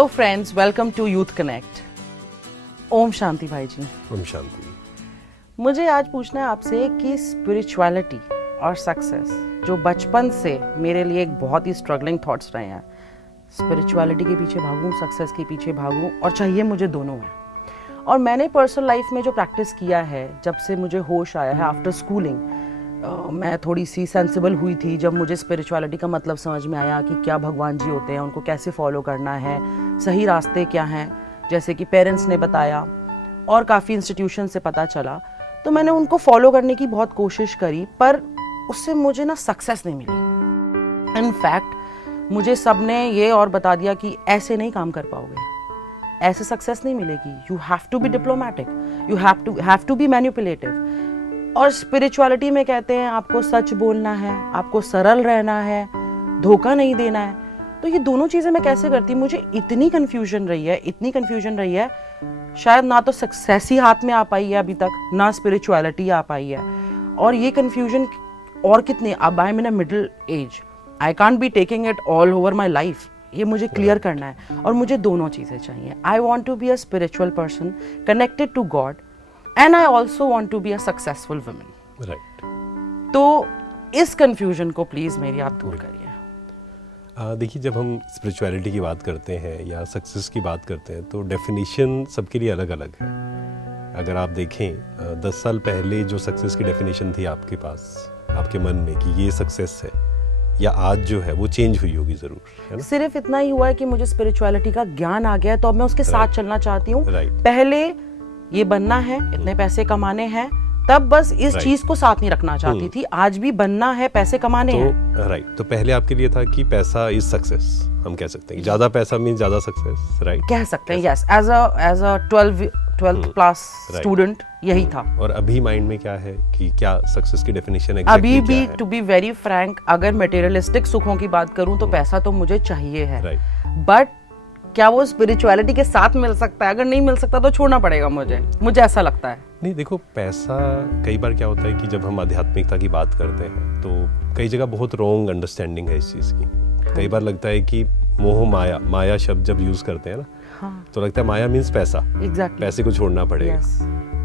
Hello friends, welcome to Youth Connect. ओम शांति भाई जी। ओम शांति। मुझे आज पूछना है आपसे कि स्पिरिचुअलिटी और सक्सेस, जो बचपन से मेरे लिए एक बहुत ही स्ट्रगलिंग थॉट्स रहे हैं, स्पिरिचुअलिटी के पीछे भागूं, सक्सेस के पीछे भागूं, और चाहिए मुझे दोनों में। और मैंने पर्सनल लाइफ में जो प्रैक्टिस किया है, जब से मुझे होश आया है आफ्टर स्कूलिंग, मैं थोड़ी सी सेंसिबल हुई थी जब मुझे स्पिरिचुअलिटी का मतलब समझ में आया कि क्या भगवान जी होते हैं, उनको कैसे फॉलो करना है, सही रास्ते क्या हैं, जैसे कि पेरेंट्स ने बताया और काफ़ी इंस्टीट्यूशन से पता चला, तो मैंने उनको फॉलो करने की बहुत कोशिश करी, पर उससे मुझे ना सक्सेस नहीं मिली। इनफैक्ट मुझे सब ने ये और बता दिया कि ऐसे नहीं काम कर पाओगे, ऐसे सक्सेस नहीं मिलेगी, you have to be diplomatic, you have to be manipulative. और स्पिरिचुअलिटी में कहते हैं आपको सच बोलना है, आपको सरल रहना है, धोखा नहीं देना है। तो ये दोनों चीज़ें मैं कैसे करती, मुझे इतनी कन्फ्यूजन रही है, शायद ना तो सक्सेस ही हाथ में आ पाई है अभी तक, ना स्पिरिचुअलिटी आ पाई है। और ये कन्फ्यूजन और कितनी, अब I am in a middle age, I can't be taking it all over my life, ये मुझे क्लियर करना है और मुझे दोनों चीज़ें चाहिए। I want to be a spiritual person connected to God, and I also want to be a successful woman. Right. तो इस confusion को प्लीज मेरी आप दूर करिए। देखिए, जब हम स्पिरिचुअलिटी की बात करते हैं या सक्सेस की बात करते हैं तो डेफिनेशन सबके लिए अलग अलग है। अगर आप देखें 10 साल पहले जो सक्सेस की डेफिनेशन थी आपके पास, आपके मन में कि ये सक्सेस है, या आज जो है वो चेंज हुई होगी जरूर, है ना? सिर्फ इतना ही हुआ है कि मुझे स्पिरिचुअलिटी का ज्ञान आ गया है, तो अब मैं उसके साथ चलना चाहती हूँ। पहले ये बनना है, इतने पैसे कमाने हैं, तब बस इस चीज को साथ नहीं रखना चाहती थी। आज भी बनना है, पैसे कमाने हैं। राइट। तो पहले आपके लिए था कि पैसा इज सक्सेस, हम कह सकते हैं ज्यादा पैसा मीन ज्यादा सक्सेस, राइट? कह सकते हैं, yes. As a 12th class student यही था। और अभी माइंड में क्या है कि क्या सक्सेस की डेफिनेशन है? अभी भी टू बी वेरी फ्रैंक, अगर मटेरियलिस्टिक सुखों की बात करूं तो पैसा तो मुझे चाहिए है, बट क्या वो स्पिरिचुअलिटी के साथ मिल सकता है? अगर नहीं मिल सकता तो छोड़ना पड़ेगा मुझे ऐसा लगता है। नहीं, देखो, पैसा कई बार क्या होता है कि जब हम आध्यात्मिकता की बात करते हैं तो कई जगह बहुत रॉन्ग अंडरस्टैंडिंग है इस चीज़ की। कई बार लगता है कि मोह माया शब्द जब यूज़ करते हैं ना, तो लगता है माया मीन्स पैसा। Exactly. पैसे को छोड़ना पड़ेगा।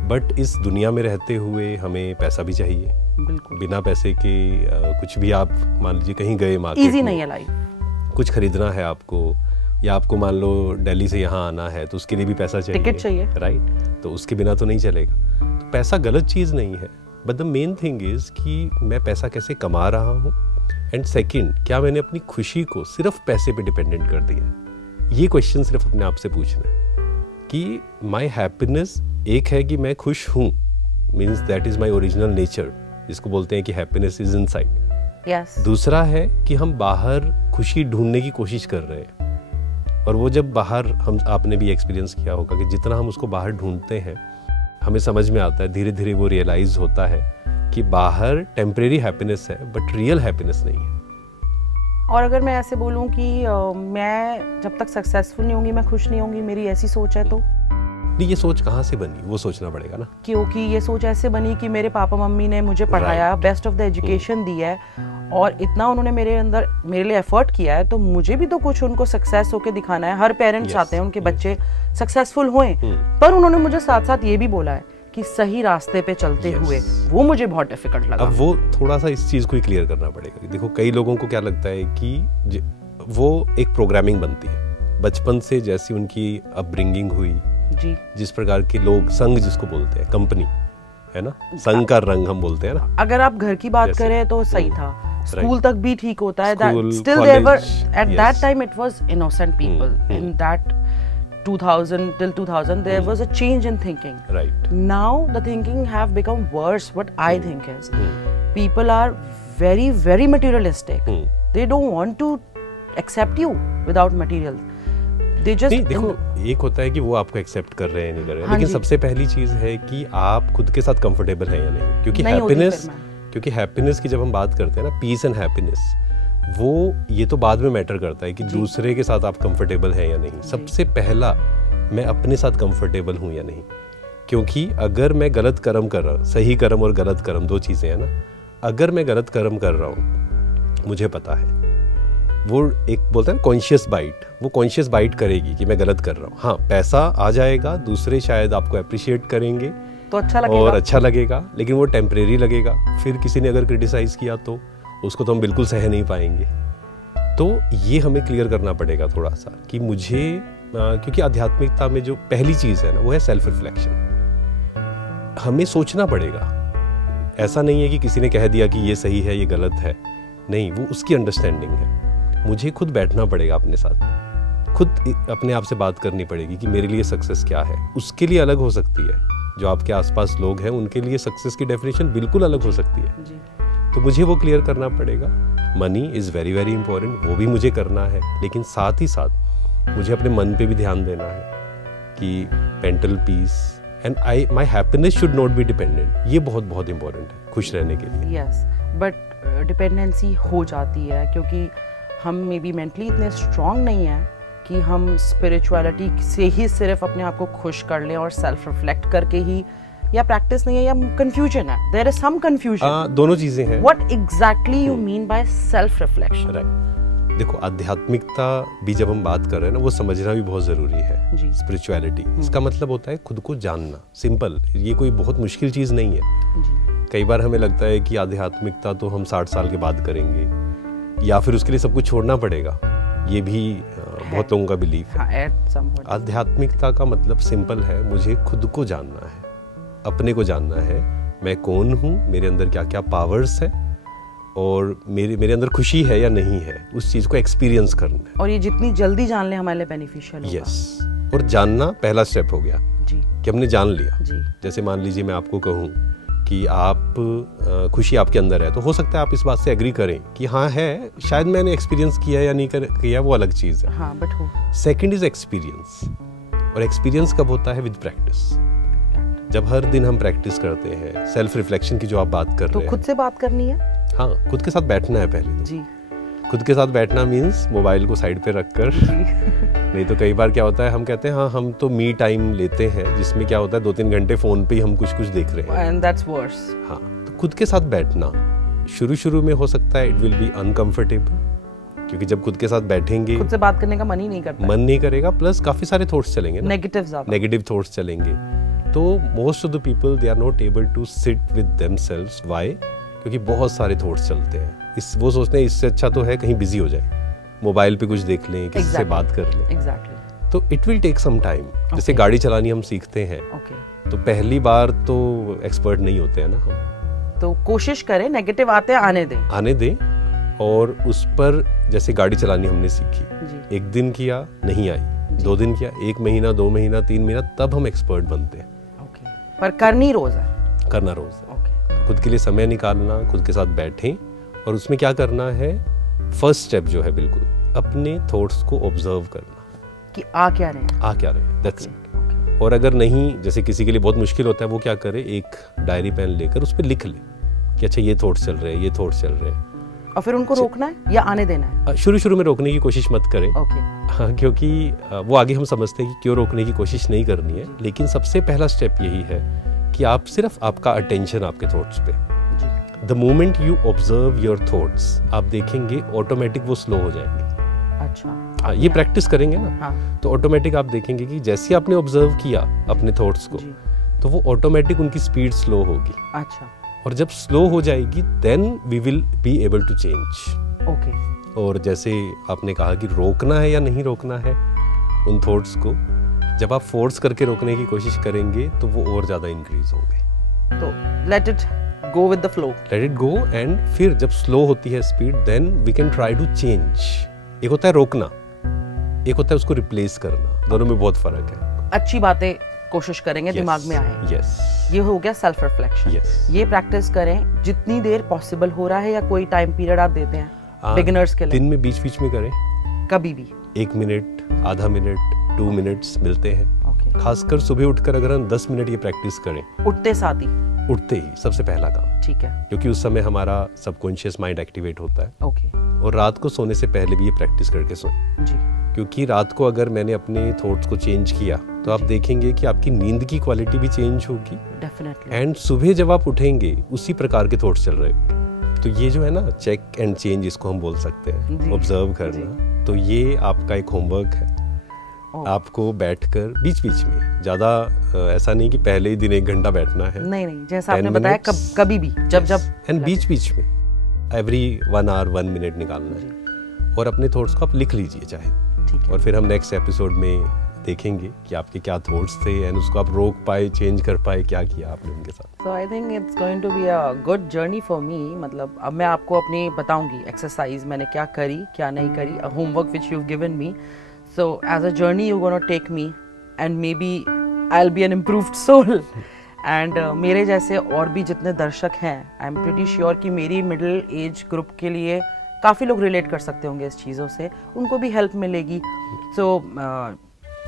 बट इस दुनिया में रहते हुए हमें पैसा भी चाहिए। बिना पैसे के कुछ भी, आप मान लीजिए कहीं गए मार्केट, इजी नहीं है लाइफ, कुछ खरीदना है आपको, या आपको मान लो दिल्ली से यहाँ आना है तो उसके लिए भी पैसा चाहिए, टिकट चाहिए, राइट? तो उसके बिना तो नहीं चलेगा। तो पैसा गलत चीज़ नहीं है, but the main thing is कि मैं पैसा कैसे कमा रहा हूँ, एंड सेकंड, क्या मैंने अपनी खुशी को सिर्फ पैसे पे डिपेंडेंट कर दिया? ये क्वेश्चन सिर्फ अपने आप से पूछना है कि माई हैप्पीनेस, एक है कि मैं खुश हूँ, means that is my original nature, जिसको बोलते हैं कि हैप्पीनेस इज इनसाइड। दूसरा है कि हम बाहर खुशी ढूंढने की कोशिश कर रहे हैं, और वो जब बाहर, हम, आपने भी एक्सपीरियंस किया होगा कि जितना हम उसको बाहर ढूंढते हैं, हमें समझ में आता है, धीरे धीरे वो रियलाइज होता है कि बाहर टेम्परेरी हैप्पीनेस है बट रियल हैप्पीनेस नहीं है। और अगर मैं ऐसे बोलूं कि मैं जब तक सक्सेसफुल नहीं होंगी मैं खुश नहीं होंगी, मेरी ऐसी सोच है, तो नहीं, ये सोच कहाँ से बनी? वो सोचना पड़ेगा ना। क्योंकि ये सोच ऐसे बनी कि मेरे पापा मम्मी ने मुझे पढ़ाया, बेस्ट ऑफ द एजुकेशन दी है, और इतना उन्होंने मेरे लिए एफर्ट किया है, तो मुझे भी तो कुछ उनको सक्सेस होके दिखाना है। हर पेरेंट्स चाहते हैं उनके बच्चे सक्सेसफुल हों, पर उन्होंने मुझे साथ साथ ये भी बोला है कि सही रास्ते पे चलते हुए, वो मुझे बहुत डिफिकल्ट लगा। अब वो थोड़ा सा इस चीज़ को ही क्लियर करना पड़ेगा। देखो, कई लोगों को क्या लगता है कि वो एक प्रोग्रामिंग बनती है बचपन से, जैसी उनकी अपब्रिंगिंग हुई जी, जिस प्रकार के लोग, संघ जिसको बोलते हैं, कंपनी है ना, संघ का रंग हम बोलते हैं ना। अगर आप घर की बात करें तो सही था, स्कूल तक भी ठीक होता है, still they were at that time it was innocent people. In that 2000 till 2000 there was a change in thinking. Right. Now the thinking have become worse. What I think is people are very very materialistic. They don't want to accept you without material. नहीं, देखो, एक होता है कि वो आपको accept कर रहे हैं, नहीं कर रहे हैं, लेकिन सबसे पहली चीज है कि आप खुद के साथ कंफर्टेबल हैं या नहीं। क्योंकि हैप्पीनेस की जब हम बात करते हैं ना, पीस एंड हैप्पीनेस, वो ये तो बाद में मैटर करता है कि दूसरे के साथ आप कंफर्टेबल हैं या नहीं। सबसे पहला, मैं अपने साथ कंफर्टेबल हूँ या नहीं। क्योंकि अगर मैं गलत कर्म कर रहा हूँ, सही कर्म और गलत कर्म दो चीज़ें हैं ना, अगर मैं गलत कर्म कर रहा हूँ, मुझे पता है, वो एक बोलते हैं कॉन्शियस बाइट, वो कॉन्शियस बाइट करेगी कि मैं गलत कर रहा हूँ। हाँ, पैसा आ जाएगा, दूसरे शायद आपको अप्रिशिएट करेंगे तो अच्छा लगेगा, और अच्छा लगेगा, लेकिन वो टेम्परेरी लगेगा। फिर किसी ने अगर क्रिटिसाइज़ किया तो उसको तो हम बिल्कुल सह नहीं पाएंगे। तो ये हमें क्लियर करना पड़ेगा थोड़ा सा कि मुझे क्योंकि आध्यात्मिकता में जो पहली चीज़ है ना वो है सेल्फ रिफ्लेक्शन। हमें सोचना पड़ेगा, ऐसा नहीं है कि किसी ने कह दिया कि ये सही है ये गलत है, नहीं, वो उसकी अंडरस्टैंडिंग है। मुझे खुद बैठना पड़ेगा अपने साथ, खुद अपने आप से बात करनी पड़ेगी कि मेरे लिए सक्सेस क्या है। उसके लिए अलग हो सकती है, जो आपके आसपास लोग हैं उनके लिए सक्सेस की डेफिनेशन बिल्कुल अलग हो सकती है जी। तो मुझे वो क्लियर करना पड़ेगा। Money is very very important, वो भी मुझे करना है, लेकिन साथ ही साथ मुझे अपने मन पे भी ध्यान देना है कि mental peace and my happiness should not be dependent. ये बहुत बहुत इंपॉर्टेंट है खुश रहने के लिए। यस, बट डिपेंडेंसी हो जाती है क्योंकि हम मे बी मेंटली इतने स्ट्रॉन्ग नहीं हैं कि हम स्पिरिचुअलिटी से ही सिर्फ अपने आप को खुश कर लें और सेल्फ रिफ्लेक्ट करके ही, या प्रैक्टिस नहीं है या कंफ्यूजन है, देयर इज सम कंफ्यूजन। दोनों चीजें हैं। What exactly you mean by self reflection? Right, देखो आध्यात्मिकता भी जब हम बात कर रहे हैं ना, वो समझना भी बहुत जरूरी है। स्पिरिचुअलिटी इसका मतलब होता है खुद को जानना। सिंपल, ये कोई बहुत मुश्किल चीज नहीं है जी। कई बार हमें लगता है कि आध्यात्मिकता तो हम 60 साल के बाद करेंगे या फिर उसके लिए सब कुछ छोड़ना पड़ेगा, ये भी बहुत लोगों का बिलीफ है। आध्यात्मिकता का मतलब सिंपल है, मुझे खुद को जानना है, अपने को जानना है, मैं कौन हूँ, मेरे अंदर क्या क्या पावर्स है और मेरे अंदर खुशी है या नहीं है, उस चीज़ को एक्सपीरियंस करना है। और ये जितनी जल्दी जान ले हमारे लिए बेनिफिशियल होगा। यस, और जानना पहला स्टेप हो गया जी, कि हमने जान लिया जी। जैसे मान लीजिए मैं आपको कहूँ कि आप खुशी आपके अंदर है, तो हो सकता है आप इस बात से एग्री करें कि हाँ है, शायद मैंने एक्सपीरियंस किया या नहीं किया वो अलग चीज़ है। हाँ, बट हो। सेकंड इज एक्सपीरियंस, और एक्सपीरियंस कब होता है? With practice. जब हर दिन हम प्रैक्टिस करते हैं, सेल्फ रिफ्लेक्शन की जो आप बात कर रहे हैं, तो खुद से बात करनी है। हाँ, खुद के साथ बैठना है पहले तो जी। खुद के साथ बैठना मीन्स मोबाइल को साइड पे रखकर नहीं तो कई बार क्या होता है, हम कहते हैं हाँ हम तो मी टाइम लेते हैं, जिसमें क्या होता है 2-3 घंटे फोन पे ही हम कुछ देख रहे हैं। And that's worse. हाँ, तो खुद के साथ बैठना शुरू में हो सकता है इट विल बी अनकंफर्टेबल, क्योंकि जब खुद के साथ बैठेंगे खुद से बात करने का मन ही नहीं करता, मन नहीं करेगा, प्लस काफी सारे थॉट्स चलेंगे ना, नेगेटिव थॉट्स चलेंगे। तो most of the people they are not able to sit with themselves. Why? क्योंकि बहुत सारे थॉट्स चलते हैं। वो सोचते हैं इससे अच्छा तो है कहीं बिजी हो जाए, मोबाइल पे कुछ देख लें, किसी से बात कर लें। तो it will take some time. जैसे गाड़ी चलानी हम सीखते हैं, तो पहली बार तो एक्सपर्ट नहीं होते हैं ना हम, तो कोशिश करें नेगेटिव आते हैं आने दें और उस पर जैसे गाड़ी चलानी हमने सीखी, 1 दिन किया नहीं आई, 2 दिन किया, 1 महीना, 2 महीना, 3 महीना, तब हम एक्सपर्ट बनते हैं। पर करना रोज है। खुद के लिए समय निकालना, खुद के साथ बैठें, और उसमें क्या करना है, फर्स्ट स्टेप जो है बिल्कुल अपने थॉट्स को ऑब्जर्व करना कि आ क्या रहे हैं, दैट्स इट। और अगर नहीं, जैसे किसी के लिए बहुत मुश्किल होता है, वो क्या करे, एक डायरी पेन लेकर उस पर लिख ले कि अच्छा ये थॉट्स चल रहे हैं, ये थॉट्स चल रहे हैं, और फिर उनको रोकना है या आने देना है। शुरू में रोकने की कोशिश मत करें। हाँ, क्योंकि वो आगे हम समझते हैं कि क्यों रोकने की कोशिश नहीं करनी है, लेकिन सबसे पहला स्टेप यही है कि आप सिर्फ आपका अटेंशन आपके थॉट्स पे। The moment you observe your thoughts, आप देखेंगे ऑटोमेटिक वो स्लो हो जाएंगे। अच्छा, हाँ, ये प्रैक्टिस करेंगे ना, हाँ। तो ऑटोमेटिक आप देखेंगे कि जैसे आपने ऑब्जर्व किया अपने थॉट्स को, तो वो ऑटोमेटिक उनकी स्पीड स्लो होगी। अच्छा, और जब स्लो हो जाएगी then we will be able to change. Okay. और जैसे आपने कहा कि रोकना है या नहीं रोकना है उन थॉट्स को, जब आप फोर्स करके रोकने की कोशिश करेंगे तो वो और ज्यादा इंक्रीज होंगे। तो let it go with the flow, let it go, and फिर जब स्लो होती है speed, then we can try to change. एक होता है रोकना, एक होता है उसको रिप्लेस करना, दोनों में बहुत फर्क है। अच्छी बातें कोशिश करेंगे, दिमाग में आए। यस, ये हो गया सेल्फ रिफ्लेक्शन। ये प्रैक्टिस करें जितनी देर पॉसिबल हो रहा है, या कोई टाइम पीरियड आप देते हैं बिगिनर्स के लिए? दिन में बीच में करें, कभी भी 1 मिनट, आधा मिनट, 2 मिनट्स मिलते हैं। खासकर सुबह उठकर अगर हम 10 मिनट ये प्रैक्टिस करें, उठते ही सबसे पहला काम, ठीक है, क्योंकि उस समय हमारा सबकॉन्शियस माइंड एक्टिवेट होता है। ओके। और रात को सोने से पहले भी ये प्रैक्टिस करके सोएं जी, क्योंकि रात को अगर मैंने अपने थॉट्स को चेंज किया तो आप देखेंगे कि आपकी नींद की क्वालिटी भी चेंज होगी, डेफिनेटली। एंड सुबह जब आप उठेंगे उसी प्रकार के थॉट्स चल रहे होंगे, तो ये जो है ना चेक एंड चेंज, इसको हम बोल सकते जी, हैं, ऑब्जर्व करना, तो ये आपका एक होमवर्क है। आपको बैठकर बीच बीच में, ज़्यादा ऐसा नहीं कि पहले ही दिन 1 घंटा बैठना है, नहीं नहीं, जैसा आपने बताया कभी भी जब एंड बीच बीच में एवरी 1 आवर 1 मिनट निकालना है और अपने थॉट्स को आप लिख लीजिए चाहे, ठीक है। और फिर हम नेक्स्ट एपिसोड में देखेंगे कि आपके क्या थॉट्स थे एंड उसको आप रोक पाए, चेंज कर पाए, क्या किया आपने उनके साथ। So I think it's going to be a good journey for me. मतलब अब मैं आपको अपनी बताऊंगी एक्सरसाइज मैंने क्या करी क्या नहीं करी, a homework which you given me. So as a journey you gonna take me and maybe I will be an improved soul. And मेरे जैसे और भी जितने दर्शक हैं, आई एम प्रीटी श्योर कि मेरी मिडिल एज ग्रुप के लिए काफ़ी लोग रिलेट कर सकते होंगे इस चीज़ों से, उनको भी हेल्प मिलेगी। So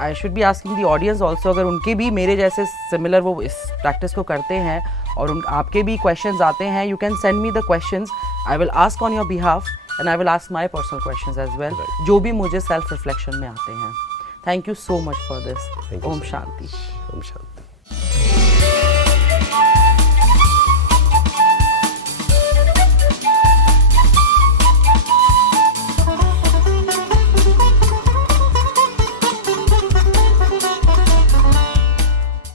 I should be asking the audience also, अगर उनके भी मेरे जैसे सिमिलर वो इस प्रैक्टिस को करते हैं और उन आपके भी क्वेश्चंस आते हैं, you can send me the questions, I will ask on your behalf and I will ask my personal questions as well, जो भी मुझे सेल्फ रिफ्लेक्शन में आते हैं। Thank you so much for this. ओम शांति। ओम शांति।